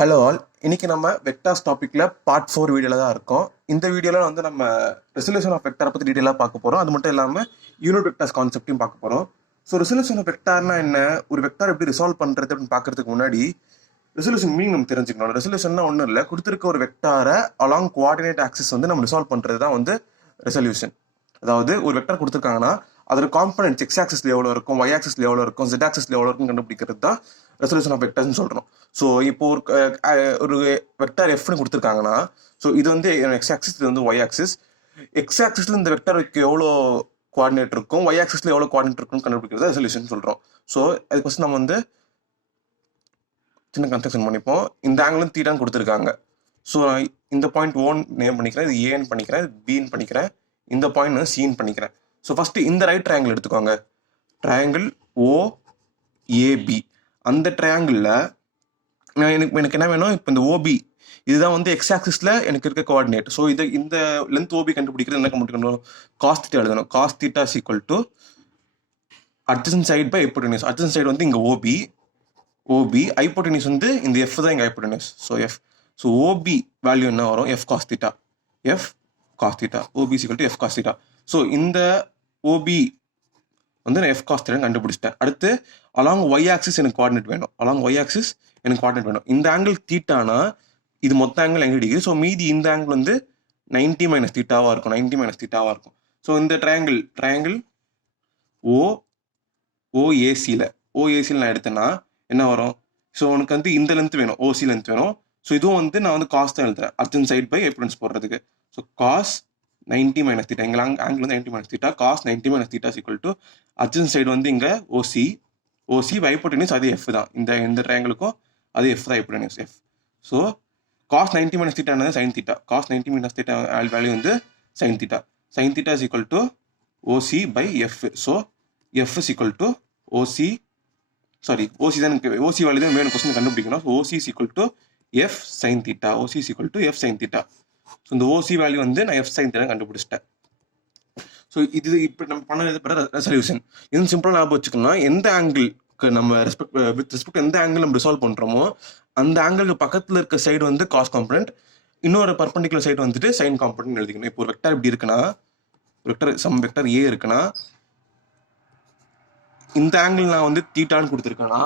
Hello all, இன்னைக்கு நம்ம vectors டாபிக்ல பார்ட் 4 வீடியோல தான் இருக்கோம். இந்த வீடியோல வந்து நம்ம ரெசல்யூஷன் ஆஃப் வெக்டார் பத்தி டீடைலா பார்க்க போறோம். அது மட்டும் இல்லாம யூனிட் வெக்டார்ஸ் கான்செப்டையும் பார்க்க போறோம். ஸோ ரெசல்யூஷன் ஆஃப் வெக்டார்னா என்ன, ஒரு வெக்டார் எப்படி ரிசால்வ் பண்றது அப்படின்னு பார்க்கறதுக்கு முன்னாடி ரெசல்யூஷன் மீனிங் நம்ம தெரிஞ்சுக்கணும். ரெசல்யூஷன்னா ஒன்றும் இல்லை, கொடுத்துருக்க ஒரு வெக்டாரை அலாங் கோஆர்டினேட் ஆக்சிஸ் வந்து நம்ம ரிசால்வ் பண்றது தான் வந்து ரெசல்யூஷன். அதாவது ஒரு வெக்டார் கொடுத்துருக்காங்கன்னா அதோட காம்பனன்ட்ஸ் எக்ஸ் ஆக்சிஸ்ல எவ்வளோ இருக்கும், ஒய் ஆக்சிஸ்ல எவ்வளோ இருக்கும், ஜெட் ஆக்சிஸ்ல எவ்வளோ இருக்கும் கண்டுபிடிக்கிறது தான் ரெசல்யூஷன் ஆஃப் வெக்டர்ஸ்னு சொல்றோம். ஸோ இப்போ ஒரு வெக்டார் எஃப்னு கொடுத்துருக்காங்கன்னா, ஸோ இது வந்து எக்ஸ் ஆக்சிஸ், இது வந்து ஒய் ஆக்சிஸ். எக்ஸ் ஆக்சிஸ்ல இந்த வெக்டாருக்கு எவ்வளோ கோஆர்டினேட் இருக்கும், ஒய் ஆக்சிஸ்ல எவ்வளோ கோஆர்டினேட் இருக்கும்னு கண்டுபிடிக்கிறது ரெசல்யூஷன் சொல்றோம். ஸோ அதுக்கு ஃபர்ஸ்ட் நம்ம வந்து சின்ன கன்ஸ்ட்ரக்ஷன் பண்ணிப்போம். இந்த ஆங்கிளும் தீட்டான்னு கொடுத்துருக்காங்க. ஸோ இந்த பாயிண்ட் ஓன் நேம் பண்ணிக்கிறேன், இது ஏன்னு பண்ணிக்கிறேன், இது பின்னு பண்ணிக்கிறேன், இந்த பாயிண்ட் வந்து சின்னு பண்ணிக்கிறேன். ஸோ ஃபர்ஸ்ட் இந்த ரைட் ட்ரையாங்கிள் எடுத்துக்கோங்க. Triangle OAP. அந்த ட்ரையாங்கிளில் எனக்கு என்ன வேணும், இப்போ இந்த ஓபி இதுதான் வந்து எக்ஸ் ஆக்சிஸ்ல எனக்கு இருக்க கோஆர்டினேட். ஸோ இந்த லென்த் ஓபி கண்டுபிடிக்கிறது என்ன கண்டுபிடிக்கணும், காஸ் தீட்டா எழுதணும். Cos theta is equal to adjacent side by hypotenuse. Adjacent side வந்து இங்கே ஓபி ஹைப்போடெனியூஸ் வந்து இந்த எஃப் தான் இங்கே hypotenuse. So f. So OB value என்ன வரும், f cos theta. F cos theta OB is equal to f cos theta. So இந்த OB வந்து நான் எஃப் காஸ் தீட்டா கண்டுபிடிச்சிட்டேன். அடுத்து அலாங் ஒய் ஆக்சிஸ் எனக்கு கோஆர்டினேட் வேணும். அலாங் ஒய் ஆக்சிஸ் எனக்கு கோஆர்டினேட் வேணும். இந்த ஆங்கிள் தீட்டானா இது மொத்த ஆங்கிள் 90 டிகிரி. ஸோ மீதி இந்த ஆங்கிள் வந்து 90 மைனஸ் தீட்டாவாக இருக்கும். 90 மைனஸ் தீட்டாவாக இருக்கும். ஸோ இந்த ட்ரையாங்கிள் ஓஏசியில் நான் எடுத்தேன்னா என்ன வரும், ஸோ உனக்கு வந்து இந்த லென்த் வேணும், ஓசி லென்த் வேணும். ஸோ இதுவும் வந்து நான் வந்து காஸ் தான் எழுதுறேன், அர்ஜென்ட் சைட் பை ஹைப்போடெனியூஸ் போடுறதுக்கு. ஸோ காஸ் 90 மைனஸ் தீட்டா, எங்கள் ஆங்கிள் வந்து 90 minus theta. Cos 90 minus theta equal to adjacent side வந்து இங்கே ஓசி ஹைப்போடெனியூஸ் அதே எஃப் தான். இந்த ட்ரையாங்கிளுக்கும் அதே எஃப் தான் hypotenuse F. So cos 90 minus theta sine theta. Cos 90 minus theta value வந்து sine theta. Sine theta is equal to OC by F. So F is equal to OC தான் OC value தான் வேணும் question கண்டுபிடிக்கணும். So OC is equal to F sine theta. OC is equal to F sine theta. So இந்த OC value வந்து நான் F sine theta கண்டுபிடிச்சிட்டேன். So இது இப்போ நம்ம பண்ணது ரெசல்யூஷன். இது சிம்பிளாக ஞாபகம் வச்சுக்கணும். எந்த ஆங்கிளுக்கு நம்ம வித் ரெஸ்பெக்ட் எந்த ஆங்கிள் நம்ம ரிசால்வ் பண்ணுறோமோ அந்த ஆங்கிளுக்கு பக்கத்தில் இருக்க சைடு வந்து காஸ் காம்பனன்ட், இன்னொரு பர்பண்டிகுலர் சைடு வந்துட்டு சைன் காம்பனன்ட் எழுதிக்கணும். இப்போ ஒரு வெக்டார் இப்படி இருக்குன்னா, சம் வெக்டார் ஏ இருக்குன்னா, இந்த ஆங்கிள் நான் வந்து தீட்டான்னு கொடுத்துருக்கேன்னா,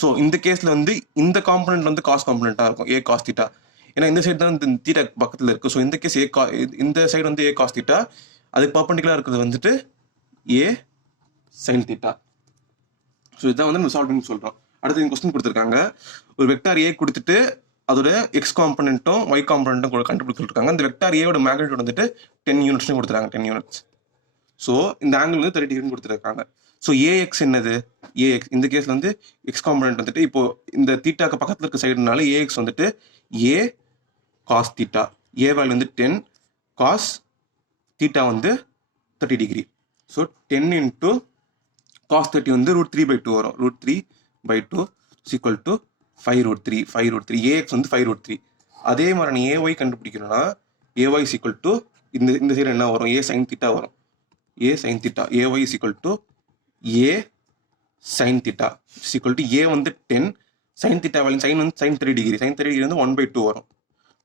ஸோ இந்த கேஸில் வந்து இந்த காம்பனன்ட் வந்து காஸ் காம்பனண்ட்டாக இருக்கும், ஏ காஸ் தீட்டா. ஏன்னா இந்த சைடு தான் இந்த தீட்டா பக்கத்தில் இருக்குது. ஸோ இந்த கேஸ் இந்த சைடு வந்து ஏ காஸ் தீட்டா, அதுக்கு பர்பண்டிகுலராக இருக்கிறது வந்துட்டு ஏ சைன் தீட்டா. ஸோ இதுதான் வந்து நம்ம சால்விங் சொல்கிறோம். அடுத்து இந்த கொஸ்டின் கொடுத்துருக்காங்க, ஒரு வெக்டார் ஏ கொடுத்துட்டு அதோட எக்ஸ் காம்பனண்ட்டும் ஒய் காம்பனண்ட்டும் கூட கண்டுபிடிச்சு சொல்லிருக்காங்க. இந்த வெக்டார் ஏவோட மேக்னிட்யூட் வந்துட்டு 10 யூனிட்ஸ்னு கொடுத்துருக்காங்க, 10 யூனிட்ஸ். ஸோ இந்த ஆங்கிள் வந்து 30 டிகிரின்னு கொடுத்துருக்காங்க. ஸோ ஏஎக்ஸ் என்னது, ஏஎக்ஸ் இந்த கேஸில் வந்து எக்ஸ் காம்பனண்ட் வந்துட்டு இப்போ இந்த தீட்டாக்கு பக்கத்தில் இருக்க சைடுனால ஏஎக்ஸ் வந்துட்டு ஏ காஸ் தீட்டா. ஏ வேல்யூ வந்து 10, காஸ் தீட்டா வந்து 30 டிகிரி. ஸோ 10 இன்ட்டு காஸ் 30 வந்து √3/2 வரும். √3/2 ஈக்குவல் டு 5√3. ஏஎக்ஸ் வந்து 5√3. அதே மாதிரி நீ ஏஒய் கண்டுபிடிக்கணும்னா ஏஒய் ஈக்குவல் டு இந்த சைடு என்ன வரும், ஏ சைன் தீட்டா வரும். A sine theta. A Y equal to A sine theta equal to A வந்து 10, சைன் தீட்டா வேல்யூ சைன் வந்து சைன் 30 டிகிரி. சைன் 30 டிகிரி வந்து 1/2 வரும்.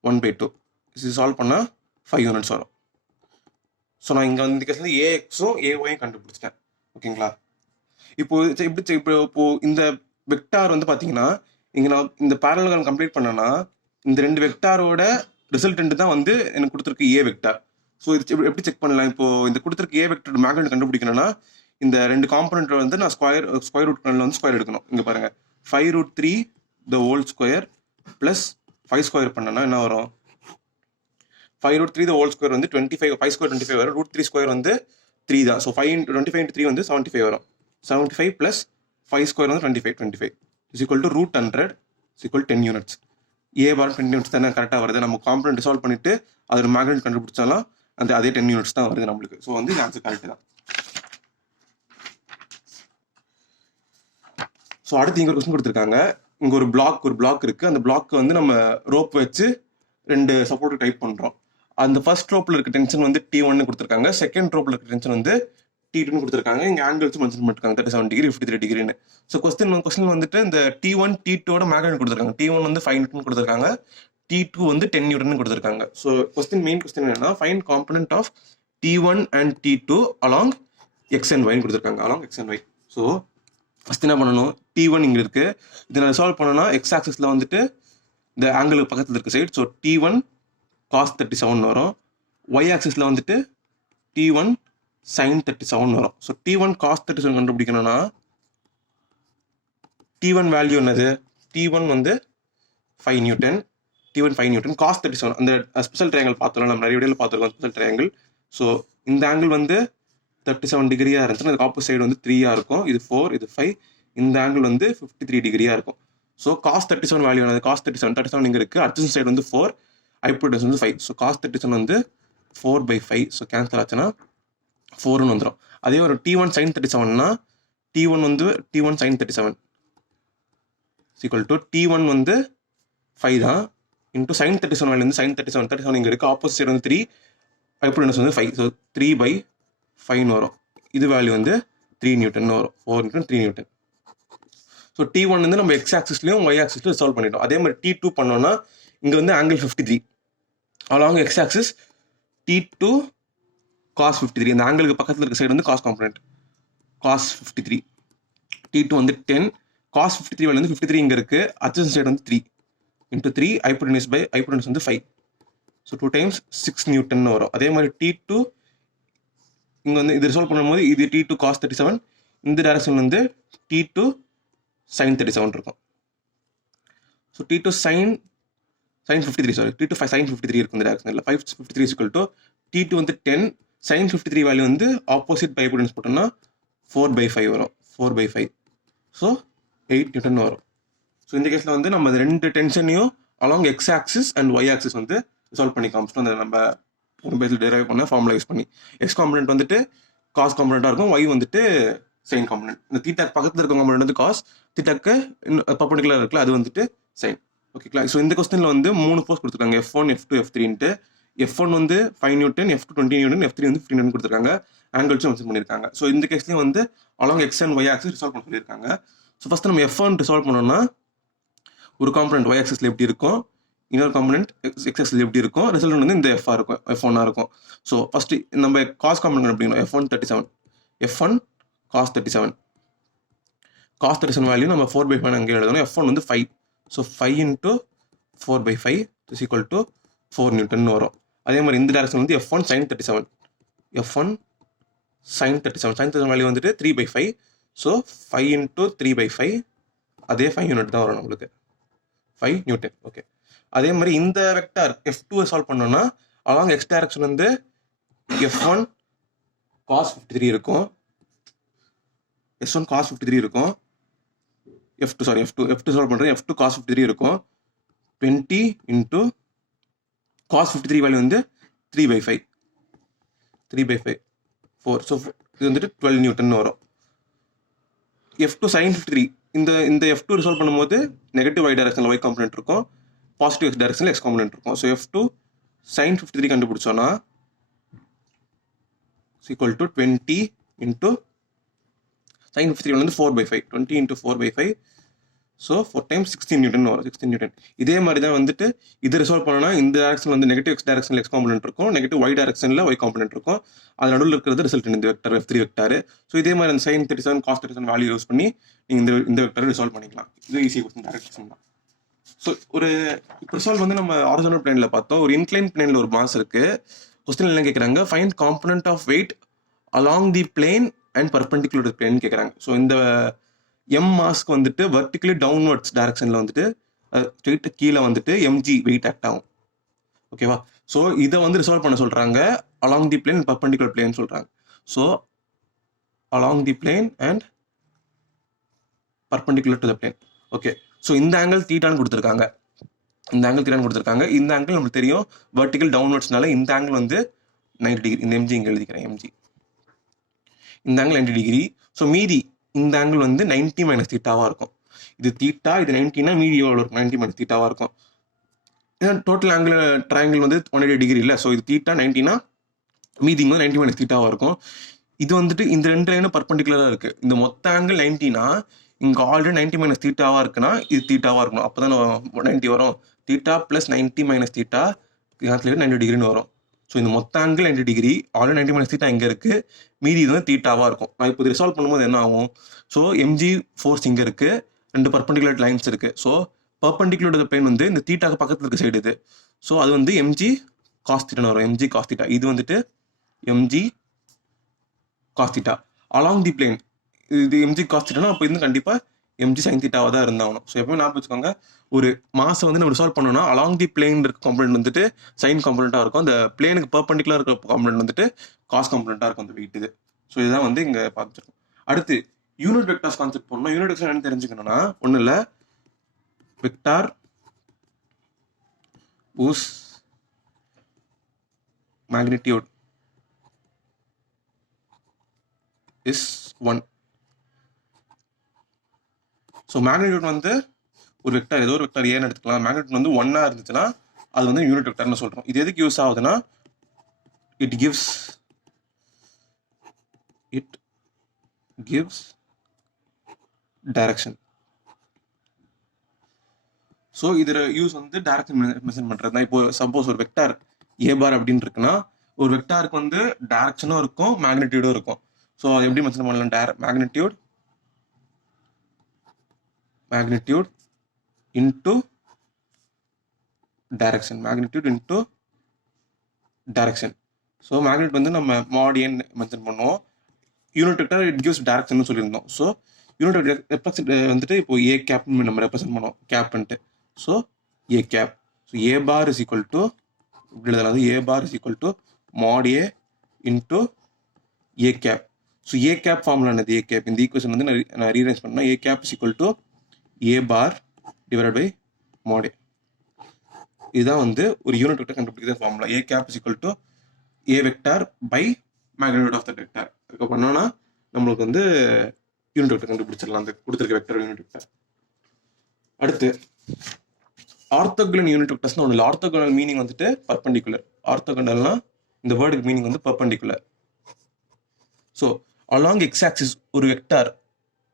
1/2 இது சால்வ் பண்ணால் 5 யூனிட்ஸ் வரும். ஸோ நான் இங்கே வந்து இந்த கேஸில் ஏஎக்ஸும் ஏஒயும் கண்டுபிடிச்சிட்டேன். ஓகேங்களா? இப்போ இந்த வெக்டார் வந்து பார்த்தீங்கன்னா இங்கே நான் இந்த பேரலோகிராம் கம்ப்ளீட் பண்ணேன்னா இந்த ரெண்டு வெக்டாரோட ரிசல்டன்ட் தான் வந்து எனக்கு கொடுத்துருக்கு ஏ வெக்டார். ஸோ இது எப்படி செக் பண்ணலாம், இப்போ இந்த கொடுத்துருக்கு ஏ வெக்டரோட மேக்னிட்யூட் கண்டுபிடிக்கணும்னா இந்த ரெண்டு காம்பனண்ட் வந்து நான் ஸ்கொயர் ரூட் வந்து ஸ்கொயர் எடுக்கணும். இங்கே பாருங்க, 5√3 the whole square plus 5 square பண்ணனா என்ன வரும், 5√3 த ஹோல் ஸ்கொயர் வந்து 25, 5 ஸ்கொயர் 25 வரும். √3 ஸ்கொயர் வந்து 3 தான். ஸோ 25 × 3 வந்து 75 வரும். 75 ப்ளஸ் 5 ஸ்கொயர் வந்து 25 is equal to √100 is equal 10 units. A bar 10 units தானே கரெக்டாக வருது. நம்ம காம்பனண்ட் சால்வ் பண்ணிட்டு அதோட மேக்னிட்யூட் கண்டுபிடிச்சாலும் அதே 10 யூனிட்ஸ் தான் வருது நம்மளுக்கு. ஸோ வந்து ஆன்சர் கரெக்ட் தான். ஸோ அடுத்து இங்கே ஒரு கொஸ்டின் கொடுத்துருக்காங்க. இங்கே ஒரு பிளாக் இருக்குது. அந்த பிளாக் வந்து நம்ம ரோப் வச்சு 2 சப்போர்ட் டைப் பண்ணுறோம். அந்த ஃபர்ஸ்ட் ரோப்பில் இருக்க டென்ஷன் வந்து T1 கொடுத்துருக்காங்க. செகண்ட் ரோப்பில் இருக்க டென்ஷன் வந்து T2 கொடுத்துருக்காங்க, இங்கே ஆங்கிள்ஸ் மென்ஷன் பண்ணிருக்காங்க 37 டிகிரி 53 டிகிரின்னு. ஸோ கொஸ்டின் வந்துட்டு இந்த T1 T2ஓட மேக்னெட் கொடுத்துருக்காங்க. T1 வந்து 5 நியூட்டன் கொடுத்துருக்காங்க, T2 வந்து 10 நியூட்டன் கொடுத்துருக்காங்க. ஸோ மெயின் கொஸ்டின் என்னன்னா find component of T1 and T2 along X and ஒய்னு கொடுத்துருக்காங்க, along X and Y. So first என்ன பண்ணணும், T1 இங்கே இருக்கு, இதை நான் சால்வ் பண்ணோன்னா எக்ஸ் ஆக்சிஸில் வந்துட்டு இந்த ஆங்கிளுக்கு பக்கத்தில் இருக்க சைடு, ஸோ T1 cos 37 வரும், ஒய் ஆக்சிஸில் வந்துட்டு T1 sin 37 வரும். ஸோ T1 cos 37 கண்டுபிடிக்கணும்னா T1 வேல்யூ என்னது, T1 வந்து 5 நியூட்டன், T1 5 நியூட்டன், cos 37 அந்த ஸ்பெஷல் ட்ரையாங்கிள் பார்த்தோம்ல, நம்ம நிறைய வீடியோவில் பார்த்துருக்கோம் ஸ்பெஷல் ட்ரையாங்கிள். ஸோ இந்த ஆங்கிள் வந்து 37 டிகிரியாக இருந்துச்சுன்னா அதுக்கு ஆப்போசிட் சைடு வந்து 3 இருக்கும், இது 4 இது 5, இந்த ஆங்கிள் வந்து 53 டிகிரியாக இருக்கும். ஸோ cos 37 வேல்யூ என்னது, cos 37 இங்கே இருக்குது, அட்ஜஸ்ட் சைடு வந்து 4, ஹைப்போடென்ஸ் வந்து 5. ஸோ cos 37 வந்து 4/5. ஸோ கேன்சல் ஆச்சுன்னா 4ன்னு வந்துடும். அதே ஒரு T1 sin 37னா T1 வந்து T1 sin 37 equal to T1 வந்து 5 தான், இன்டூ sin 37 வேல்யூ வந்து sin 37 இங்கே இருக்குது, ஆப்போசிட் சைடு வந்து 3, ஹைப்போடென்ஸ் வந்து 5. ஸோ 3/5 வரும். இது வேல்யூ வந்து 3 நியூட்டன் வரும், 4 நியூட்டன் 3 நியூட்டன். ஸோ T1 வந்து நம்ம எக்ஸ் ஆக்சிஸ்லையும் ஒய் ஆக்சிஸ்லையும் சால்வ் பண்ணிட்டோம். அதே மாதிரி T2 பண்ணோம்னா இங்கே வந்து angle 53 along X axis, T2 cos 53, இந்த ஆங்கிளுக்கு பக்கத்தில் இருக்க சைடு வந்து காஸ் காம்பனன்ட் cos 53, T2 வந்து 10, cos 53 வேல்யூ வந்து 53 இங்கே இருக்குது, அட்ஜஸ்ட் சைடு வந்து 3 இன்டூ 3, ஹைப்போடென்ஸ் வந்து 5. ஸோ 2 டைம்ஸ் 6 நியூட்டன் வரும். அதே மாதிரி T2 இங்கே வந்து இது ரிசால்வ் பண்ணும்போது இது T2 cos 37, இந்த டைரக்ஷன் வந்து T2 sin 37 இருக்கும். So T2 sin 53, sorry T2 sin 53 இருக்கும் இந்த டைரக்ஷனில். 53 ஈக்குவல் டு T2 வந்து 10, sin 53 வேல்யூ வந்து ஆப்போசிட் பை ஹைப்போடென்ஸ் போட்டோம்னா 4/5 வரும், 4/5. ஸோ 8 நியூட்டன் வரும். ஸோ இந்த கேஸில் வந்து நம்ம ரெண்டு டென்ஷனையும் along X axis and Y axis வந்து ரிசால்வ் பண்ணி காமிச்சிட்டோம். அந்த நம்ம பேஸில் டெரைவ் பண்ண ஃபார்முலா யூஸ் பண்ணி. எக்ஸ் காம்பனன்ட் வந்துட்டு காஸ் காம்பனண்ட்டாக இருக்கும், ஒய் வந்துட்டு சைன் காம்பனன்ட். இந்த தீட்டாக்கு பக்கத்தில் இருக்க காம்பனன்ட் வந்து காஸ், தீட்டாக்கு பர்பெண்டிகுலர் இருக்குல்ல அது வந்துட்டு சைன். ஓகேங்களா. ஸோ இந்த கொஸ்டினில் வந்து 3 போஸ்ட் கொடுத்துருக்காங்க, F1 F2 F3ன்ட்டு. F1 வந்து 5 நியூட்டன், F2 20 நியூட்டன், F3 வந்து 15 நியூட்டன் கொடுத்துருக்காங்க, ஆங்கிள்ஸும் மென்ஷன் பண்ணியிருக்காங்க. ஸோ இந்த கேஸ்லேயும் வந்து along X and Y axis resolve பண்ண சொல்லியிருக்காங்க. ஸோ ஃபஸ்ட்டு நம்ம F1 ரிசால்வ் பண்ணோம்னா ஒரு காம்பனன்ட் ஒய் ஆக்சிஸில் எப்படி இருக்கும், இன்னொரு காம்பனன்ட் எக்ஸ் ஆக்சிஸில் எப்படி இருக்கும், ரிசல்ட் வந்து இந்த F இருக்கும், F1 இருக்கும். ஸோ ஃபஸ்ட்டு நம்ம காஸ் காம்பனன்ட் எப்படின்னா F1 37, F1 cos 37, cos 37 value நம்ம 4/5 அங்கே எழுதணும். F1 வந்து 5, so 5 into 4/5 is equal to 4 Newton வரும். அதே மாதிரி இந்த டைரக்ஷன் வந்து F1 sin 37, F1 sin 37 value வந்துட்டு 3/5, ஸோ 5 இன்ட்டு 3/5, அதே 5 யூனிட் தான் வரும் நம்மளுக்கு, 5 நியூட்டன். ஓகே. அதே மாதிரி இந்த வெக்டார் F2 சால்வ் பண்ணோம்னா அலாங் எக்ஸ் டைரக்ஷன் வந்து F1 cos 53 இருக்கும், S1 cos 53 இருக்கும், F2 சால்வ் பண்ணுறேன், F2 cos 53 இருக்கும், 20 இன்ட்டு cos 53 வேல்யூ வந்து 3/5, 4. ஸோ இது வந்துட்டு 12 நியூட்டன் வரும். F2 sin 53, இந்த F2 ரிசால்வ் பண்ணும்போது நெகட்டிவ் ஒய் டைரக்ஷனில் ஒய் காம்பனன்ட் இருக்கும், பாசிட்டிவ் எக்ஸ் டைரக்ஷனில் எக்ஸ் காம்பனன்ட் இருக்கும். ஸோ F2 sin 53 கண்டுபிடிச்சோன்னா ஈக்குவல் டு 20 இன்ட்டு sin 53 வந்து 4/5, 20 இன்ட்டு 4/5, ஸோ 4 டைம்ஸ் 16 நியூட்டன் வரும், 16 நியூட்டன். இதே மாதிரி தான் வந்துட்டு இது ரிசால்வ் பண்ணோன்னா இந்த டைரக்ஷன் வந்து நெகட்டிவ் எக்ஸ் டைரக்ஷனில் எக்ஸ் காம்பனன்ட் இருக்கும், நெகட்டிவ் ஒய் டைரக்ஷனில் ஒய் காம்பனன்ட் இருக்கும், அது நடுவில் இருக்கிறது ரிசல்ட் இந்த வெக்டர் F3 வெக்டார். ஸோ இதே மாதிரி அந்த sin 37 cos 37 வேல்யூ யூஸ் பண்ணி நீங்கள் இந்த வெக்டரை ரிசால்வ் பண்ணிக்கலாம். இது ஈஸியாக கொடுத்து டைரக்ஷன் தான். ஸோ ஒரு இப்போ ரிசால்வ் வந்து நம்ம ஹாரிசான்டல் பிளேனில் பார்த்தோம், ஒரு இன்க்ளைன் பிளேனில் ஒரு மாஸ் இருக்குது. கொஸ்டின் என்ன கேட்குறாங்க, find component of weight along the plane and perpendicular plane கேட்குறாங்க. ஸோ இந்த எம் மாஸ்க்கு வந்துட்டு வெர்டிகலி டவுன்வர்ட்ஸ் டைரக்ஷனில் வந்துட்டு ஸ்ட்ரெயிட்டு கீழே வந்துட்டு mg வெயிட் ஆக்ட் ஆகும். ஓகேவா. ஸோ இதை வந்து ரிசால்வ் பண்ண சொல்கிறாங்க along the plane perpendicular plane சொல்கிறாங்க. So along the plane and perpendicular to the plane. Okay. So இந்த ஆங்கிள் தீட்டான்னு கொடுத்துருக்காங்க, இந்த ஆங்கிள் நம்மளுக்கு தெரியும் வெர்டிகல் டவுன்வர்ட்ஸ்னால இந்த ஆங்கிள் வந்து 90 டிகிரி. இந்த mg இங்கே எழுதிக்கிறேன், mg இந்த ஆங்கிள் 90 டிகிரி. ஸோ மீதி இந்த ஆங்கிள் வந்து 90 மைனஸ் தீட்டாவாக இருக்கும். இது தீட்டா, இது 90னா மீதி எவ்வளோ இருக்கும், 90 மைனஸ் தீட்டாவாக இருக்கும். ஏன்னா டோட்டல் ஆங்கிள் ட்ரையாங்கிள் வந்து 180 டிகிரி இல்லை. ஸோ இது தீட்டா 90னா மீதி வந்து 90 மைனஸ் தீட்டாவாக இருக்கும். இது வந்துட்டு இந்த 2 லைனும் பர்பண்டிகுலராக இருக்குது. இந்த மொத்த ஆங்கிள் 90னா இங்கே ஆல்ரெடி 90 மைனஸ் தீட்டாவாக இருக்குன்னா இது தீட்டாவாக இருக்கணும். அப்போ தான் 90 வரும். Theta plus 90 minus theta cancel 90 டிகிரின்னு வரும். ஸோ இந்த மொத்த angle 90 degree, already 90 minus theta இங்கே இருக்குது, மீதி இது வந்து தீட்டாவாக இருக்கும். நான் இப்போ ரிசால்வ் பண்ணும்போது என்ன ஆகும்? ஸோ எம்ஜி ஃபோர்ஸ் இங்கே இருக்குது, 2 பர்பண்டிகுலர் லைன்ஸ் இருக்குது. ஸோ பர்பண்டிகுலர் பிளேன் வந்து இந்த தீட்டாக்கு பக்கத்தில் இருக்க சைடு இது. ஸோ அது வந்து எம்ஜி காஸ் தீட்டான்னு வரும். எம்ஜி காஸ் தீட்டா, இது வந்துட்டு mg cos theta. Along the plane இது எம்ஜி காஸ் தீட்டானா அப்போ இது கண்டிப்பாக எம்ஜி சைன் தீட்டாவாக தான் இருந்தாகணும். ஸோ எப்பவுமே ஞாபகம் வச்சுக்கோங்க, ஒரு மாசை வந்து நம்ம ரிசால்வ் பண்ணோம்னா அலாங் தி பிளேன் இருக்க காம்பனன்ட் வந்துட்டு சைன் காம்பனண்ட்டாக இருக்கும், அந்த பிளேனுக்கு பர்பண்டிகுலர் இருக்க காம்பனன்ட் வந்துட்டு காஸ் காம்பனண்ட்டாக இருக்கும் அந்த வெயிட் இது. ஸோ இதுதான் வந்து இங்கே பார்த்துருக்கோம். அடுத்து யூனிட் வெக்டார்ஸ் கான்செப்ட் பண்ணோம். யூனிட் வெக்டார் என்னன்னு தெரிஞ்சுக்கணும்னா ஒன்றும் இல்லை, vector whose magnitude is 1. So magnitude வந்து ஒரு வெக்டார், ஏதோ ஒரு வெக்டார் ஏன்னு எடுத்துக்கலாம். மேக்னிடியூட் வந்து 1 இருந்துச்சுன்னா அது வந்து யூனிட் வெக்டார்னு சொல்கிறோம். இது எதுக்கு யூஸ் ஆகுதுன்னா இட் கிவ்ஸ் டைரக்ஷன். ஸோ இதில் யூஸ் வந்து டைரக்ஷன் மென்ஷன் பண்ணுறது தான். இப்போ சப்போஸ் ஒரு வெக்டார் ஏ பார் அப்படின்னு இருக்குன்னா ஒரு வெக்டாருக்கு வந்து டைரக்ஷனும் இருக்கும் மேக்னிடியூடும் இருக்கும். ஸோ அது எப்படி மென்ஷன் பண்ணலாம்? Magnitude into direction, so magnitude வந்து நம்ம மாட் ஏன்னு மென்ஷன் பண்ணுவோம். Unit vector it gives direction சொல்லியிருந்தோம். ஸோ யூனிட் ரெப்ரசன்ட் வந்துட்டு இப்போ ஏ கேப்னு நம்ம ரெப்ரசென்ட் பண்ணுவோம், கேப்ன்ட்டு. So A cap, so A bar is equal to இப்படி எழுதலாம், A bar is equal to mod A into A cap. So A cap formula என்னது? ஏ கேப் இந்த ஈக்குவேஷன் வந்து நான் ரீஅரேஞ்ச் பண்ணேன். A cap is equal to A bar divide by mod A. இதுதான் வந்து ஒரு யூனிட் வெக்டார் கண்டுபிடிக்கிற formula. A cap is equal to A vector by magnitude of the vector. இதுக்கு பண்ணோன்னா நம்மளுக்கு வந்து யூனிட் வெக்டார் கண்டுபிடிச்சிடலாம், அந்த கொடுத்துருக்க வெக்டார் யூனிட் வெக்டார். அடுத்து ஆர்த்தோகனல் யூனிட் வெக்டர்ஸ்னா ஒன்றும் இல்லை. ஆர்த்தோகனல் மீனிங் வந்துட்டு பர்பண்டிகுலர். ஆர்த்தோகனல்னா இந்த வேர்டுக்கு மீனிங் வந்து perpendicular. So along X axis ஒரு வெக்டார்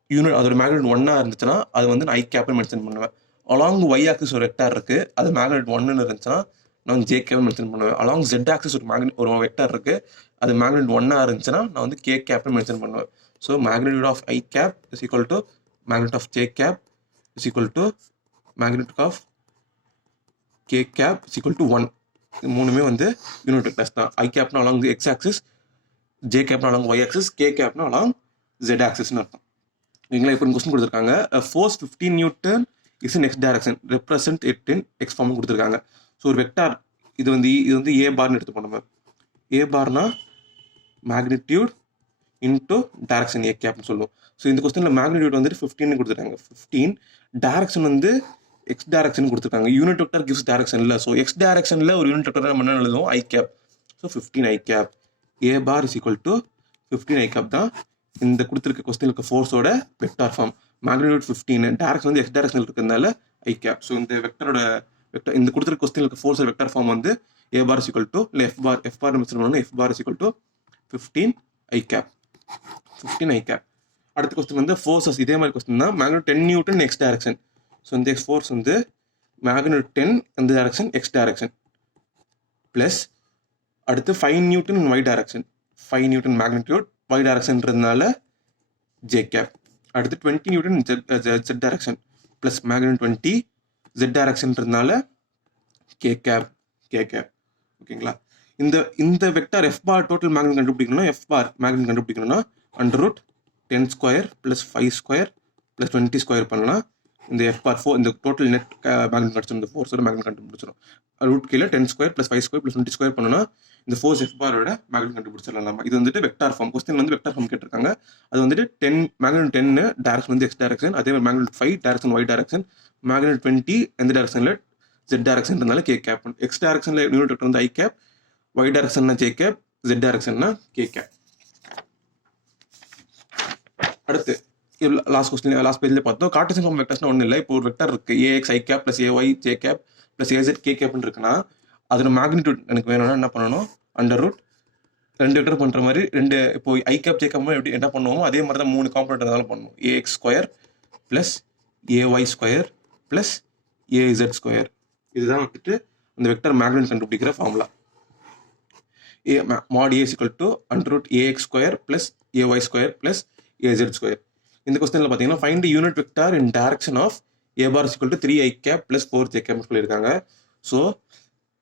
யூனிட் அதோட மேக்னிடியூட் 1 இருந்துச்சுன்னா அது வந்து நான் ஐ கேப்னு மென்ஷன் பண்ணுவேன். அலாங் ஒய் ஆக்சிஸ் ஒரு வெக்டார் இருக்கு, அது மேக்னிடியூட் 1 இருந்துச்சுன்னா நான் ஜே கேப்னு மென்ஷன் பண்ணுவேன். அலாங் ஜெட் ஆக்சிஸ் ஒரு வெக்டார் இருக்கு, அது மேக்னிடியூட் 1 இருந்துச்சுன்னா நான் வந்து கே கேப்னு மென்ஷன் பண்ணுவேன். So magnitude of I cap is equal to magnitude of J cap is equal to magnitude of K cap is equal to 1. இது மூணுமே வந்து யூனிட் வெக்டர்ஸ் தான். ஐ கேப்னா அலாங் எக்ஸ் ஆக்சிஸ், ஜே கேப்னா along Y axis, K கேப்னா along Z ஆக்சிஸ்னு அர்த்தம். நீங்களா இப்போ கொஸ்டின் கொடுத்துருக்காங்க, force 15 newton is in X direction represent it in X form கொடுத்துருக்காங்க. ஸோ ஒரு வெக்டார் இது வந்து ஏ பார்னு எடுத்துப்போம். நம்ம ஏ பார்னா மேக்னிடியூட் இன்டூ டைரக்ஷன் ஏ கேப்னு சொல்லுவோம். ஸோ இந்த கொஸ்டினில் மேக்னிடியூட் வந்துட்டு 15 கொடுத்துருக்காங்க. 15 டைரக்ஷன் வந்து எக்ஸ் டைரக்ஷன் கொடுத்துருக்காங்க. யூனிட் வெக்டார் கிவ்ஸ் டைரக்ஷன் இல்லை. ஸோ எக்ஸ் டைரக்ஷனில் ஒரு யூனிட் வெக்டார் நம்ம என்ன எழுதுவோம்? I cap. So 15 I cap. A bar is equal to 15 I cap தான் இந்த கொடுத்துருக்க கொஸ்டினுக்கு ஃபோர்ஸோட வெக்டார் ஃபார்ம். மேக்னிடியூட் 15, டைரக்ஷன் வந்து எக்ஸ் டைரக்ஷனில் இருக்கிறதுனால ஐ கேப். ஸோ இந்த வெக்டரோட இந்த கொடுத்துருக்க கொஸ்டினுக்கு ஃபோர்ஸோட வெக்டார் ஃபார்ம் வந்து A bar is equal to இல்லை எஃப் பார் மென்ஷன் பண்ணணும். F bar is equal to 15 I cap. 15 I cap. அடுத்த கொஸ்டின் வந்து ஃபோர்ஸஸ் இதே மாதிரி கொஸ்டின் தான். Magnitude 10 newton X direction. So இந்த ஃபோர்ஸ் வந்து மேக்னிடியூட் 10 இந்த டைரக்ஷன் எக்ஸ் டைரக்ஷன் ப்ளஸ் அடுத்து 5 newton in Y direction. 5 newton magnitude Y டைரக்ஷன்றதுனால ஜே கேப். அடுத்து 20 newton Z direction plus magnitude 20 jet டைரக்ஷன்றதுனால கே கேப். ஓகேங்களா? இந்த vector F bar total magnitude கண்டுபிடிக்கணும்னா எஃப் பார் மேக்னிடியூட் கண்டுபிடிக்கணும்னா under root 10 square plus 5 square plus 20 square பண்ணலாம். இந்த F பார் 4 இந்த டோட்டல் நெட் மேக்னிடியூட் கிடச்சிடும். இந்த ஃபோர்ஸோட மேக்னிடியூட் கண்டுபிடிச்சிடும். ரூட் கீழே 10 square plus 5 square plus 20 square பண்ணோன்னா இந்த ஃபோர்ஸ் எஃப் பாரோட மேக்னிடியூட் கண்டுபிடிச்சிடலாம். இது வந்துட்டு வெக்டார் ஃபார்ம். கொஸ்டின் வந்து வெக்டார் ஃபார்ம் கேட்டிருக்காங்க. அது வந்துட்டு 10 மேக்னிடியூட் 10 டைரக்ஷன் வந்து எக்ஸ் டைரக்ஷன், அதே மாதிரி magnitude 5 direction Y direction, magnitude 20 எந்த டைரக்ஷனில் ஜெட் டைரக்ஷன்றதுனால கே கேப். எக்ஸ் டைரக்ஷனில் யூனிட் வெக்டர் வந்து ஐ கேப், ஒய் டைரக்ஷன்னா ஜே கேப், ஜெட் டைரக்ஷன்னா கே கேப். அடுத்து லாஸ்ட் கொஸ்டின் லாஸ்ட் பேஜ்ல பார்த்தோம். கார்ட்டீசியன் ஃபார்ம் வெக்டர்ஸ்னா ஒன்றும் இல்லை. இப்போ ஒரு வெக்டர் இருக்கு A X I cap plus A Y J cap plus A Z K கேப்னு இருக்குன்னா அதோட மேக்னிடியூட் எனக்கு வேணும்னா என்ன பண்ணணும்? அண்டர் ரூட் 2 வெக்டர் பண்ணுற மாதிரி இப்போ ஐ கேப் ஜே கேப் எப்படி என்ன பண்ணுவோமோ அதே மாதிரி தான் 3 காம்பனண்ட் இருந்தாலும் பண்ணணும். A x square plus A y square plus A z square. இதுதான் வந்துட்டு அந்த வெக்டர் மேக்னெட் கண்டுபிடிக்கிற formula. mod A is equal to under root ax square plus ay square plus az square. இந்த கொஸ்டின்ல பார்த்தீங்கன்னா find the unit vector in direction of a bar is equal to 3i cap plus 4j cap சொல்லியிருக்காங்க. So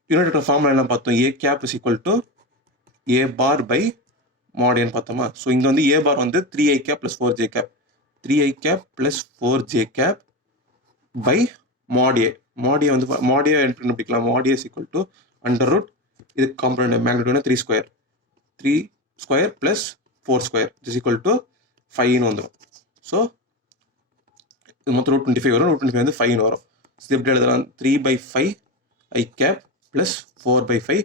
unit vector formula என்ன பார்த்தோம், a cap is equal to a bar by mod A பார்த்தோமா. So இங்கே வந்து a bar வந்து 3i cap plus 4j cap 3i cap plus 4j cap by mod A. mod A வந்து mod A கண்டுபிடிக்கலாம். mod A is equal to under root இது component மேக்னிட்யூட்னா 3 square plus 4 square is equal to 5ன்னு வந்துடும். So இது மொத்தம் root 25 வரும். Root 25 வந்து 5ன்னு வரும். இது எப்படி எழுதலாம், 3/5 ஐ கேப் ப்ளஸ் 4/5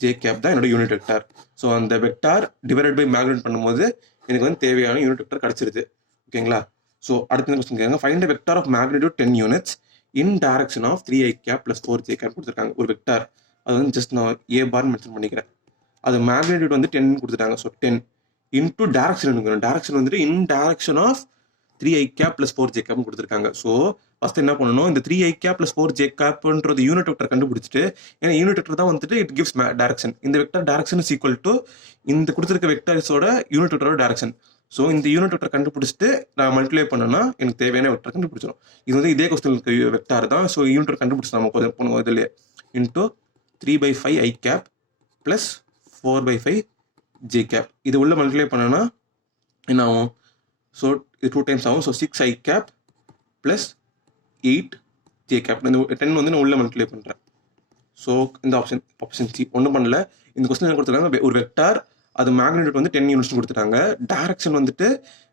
ஜே கேப் தான் என்னோட யூனிட் வெக்டார். ஸோ அந்த வெக்டார் டிவைடட் பை மேக்னிட்யூட் பண்ணும்போது எனக்கு வந்து தேவையான யூனிட் வெக்டார் கிடச்சிருது. ஓகேங்களா. ஸோ அடுத்த கொஸ்டின் கேட்குறாங்க, find the vector of magnitude 10 units in direction of 3i cap plus 4j cap கொடுத்துருக்காங்க. ஒரு வெக்டார் அது வந்து ஜஸ்ட் நான் ஏ பார்னு மென்ஷன் பண்ணிக்கிறேன். அது மேக்னிட்யூட் வந்து 10 கொடுத்துட்டாங்க. ஸோ 10 இன்டூ டேரக்ஷன் எடுக்கணும். டேரக்ஷன் வந்துட்டு in direction of 3i cap plus 4j கேப்னு கொடுத்துருக்காங்க. ஸோ ஃபர்ஸ்ட் என்ன பண்ணணும், இந்த 3i கேப் ப்ளஸ் 4j கேப்ன்றது யூனிட் வெக்டர் கண்டுபிடிச்சிட்டு, ஏன்னா யூனிட் வெக்டர் தான் வந்துட்டு இட் கிவ்ஸ் டேரக்ஷன். இந்த vector direction is equal to இந்த கொடுத்துருக்க வெக்டர்ஸோட யூனிட் வெக்டரோட டேரக்ஷன். ஸோ இந்த யூனிட் வெக்டர் கண்டுபிடிச்சிட்டு நான் மல்டிப்ளை பண்ணனா எனக்கு தேவையான வெக்டர் கண்டுபிடிச்சிடும். இது வந்து இதே கொஸ்டினுக்கு வெக்டார் தான். ஸோ யூனிட் வெக்டர் கண்டுபிடிச்சு நம்ம பண்ணுவோம் இதுலேயே into 3/5 i cap plus 4/5 j cap. இது உள்ள மல்டிப்ளை பண்ணனா என்ன ஆகும், ஸோ இது 2 டைம்ஸ் ஆகும். So 6i cap plus 8 j cap. இந்த 10 வந்து நான் உள்ள மல்டிப்ளை பண்ணுறேன். ஸோ இந்த ஆப்ஷன் சி ஒன்றும் பண்ணல. இந்த கொஸ்டின் என்ன கொடுத்துருக்காங்க, ஒரு வெக்டார் அது மேக்னிட்யூட் வந்து 10 யூனிட்ஸ் கொடுத்துட்டாங்க. டேரக்ஷன் வந்துட்டு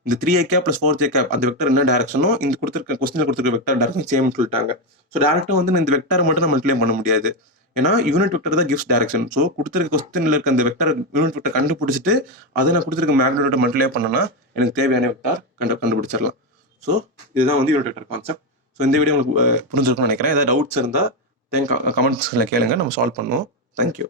இந்த 3i cap plus 4j cap அந்த வெக்டர் என்ன டேரக்ஷனோ இந்த கொடுத்துருக்க கொஸ்டினில் கொடுத்துருக்க வெக்டர் டேரக்ஷன் சேம் சொல்லிட்டாங்க. ஸோ டேரக்டாக வந்து இந்த வெக்டார் மட்டும் நான் மல்டிப்ளை பண்ண முடியாது, ஏன்னா யூனிட் வெக்டர் தான் கிவ்ஸ் டைரக்ஷன். ஸோ கொடுத்துருக்க கொஸ்டின்ல இருக்க அந்த வெக்டர் யூனிட் வெக்டர் கண்டுபிடிச்சிட்டு அதை நான் கொடுத்துருக்க மேக்னிட்யூட் மல்டிப்ளை பண்ணனா எனக்கு தேவையான வெக்டார் கண்டுபிடிச்சிடலாம். ஸோ இதுதான் வந்து யூனிட் வெக்டர் கான்செப்ட். ஸோ இந்த வீடியோ உங்களுக்கு புரிஞ்சிருக்கும்னு நினைக்கிறேன். ஏதாவது டவுட்ஸ் இருந்தால் கமெண்ட்ஸ்ல கேளுங்க, நம்ம சால்வ் பண்ணுவோம். தேங்க்யூ.